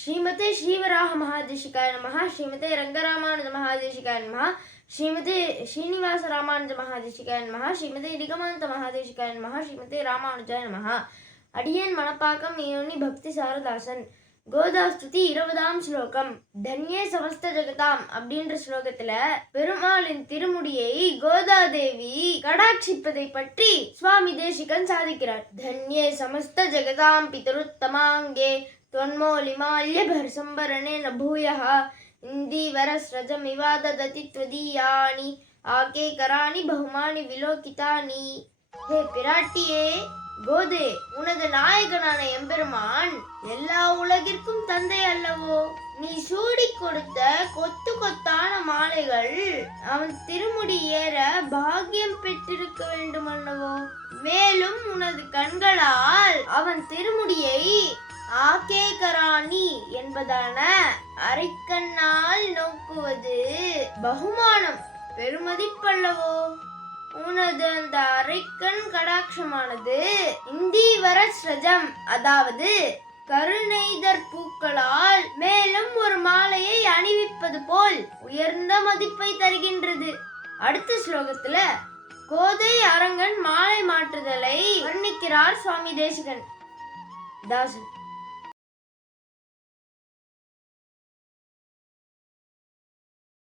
ஸ்ரீமதே ஸ்ரீவராக மகாதேசிகாய நமः. ஸ்ரீமதே ரங்கராமானுஜ மகாதேசிகாய நமः. ஸ்ரீமதே ஸ்ரீனிவாச ராமானுஜ மகாதேசிகாய நமः. ஸ்ரீமதே நிகமாந்த மகாதேசிகாய நமः. ஸ்ரீமதே ராமானுஜாய நமः. அடியேன் மணப்பாக்கம் யோனி பக்தி சாரதாசன். கோதாஸ்துதி 20ஆம் ஸ்லோகம். தன்யே சமஸ்த ஜெகதாம் அப்படின்ற ஸ்லோகத்துல பெருமாளின் திருமுடியை கோதாதேவி கடாட்சிப்பதை பற்றி சுவாமி தேசிகன் சாதிக்கிறார். தன்யே சமஸ்த ஜெகதாம் பிதருத்தமாங்கே त्वन्मौलिमाल्यभरसंवरणेन भूयः इन्दीवरस्रजमिवाददति त्वदीयानि आकेकराणि बहुमानि विलोकितानि. हे பிராட்டியே கோதே, உனது நாயகனான எம்பெருமான் எல்லா உலகிற்கும் தந்தை அல்லவோ? நீ சூடி கொடுத்த கொத்து கொத்தான மாலைகள் அவன் திருமுடி ஏற பாக்கியம் பெற்றிருக்க வேண்டும் அல்லவோ? மேலும் உனது கண்களால் அவன் திருமுடியை ஆகேகராணி என்பதான அரைக்கண்ணால் நோக்குவது பகுமானம், பெருமதிப்பல்லவோ? உனது அந்த அரைக்கண் கடாட்சமானது இந்தீவர ஸ்ரஜம், அதாவது கருணைதர் பூக்களால் மேலும் ஒரு மாலையை அணிவிப்பது போல் உயர்ந்த மதிப்பை தருகின்றது. அடுத்த ஸ்லோகத்துல கோதை அரங்கன் மாலை மாற்றுதலை வர்ணிக்கிறார் சுவாமி தேசிகன் தாசன்.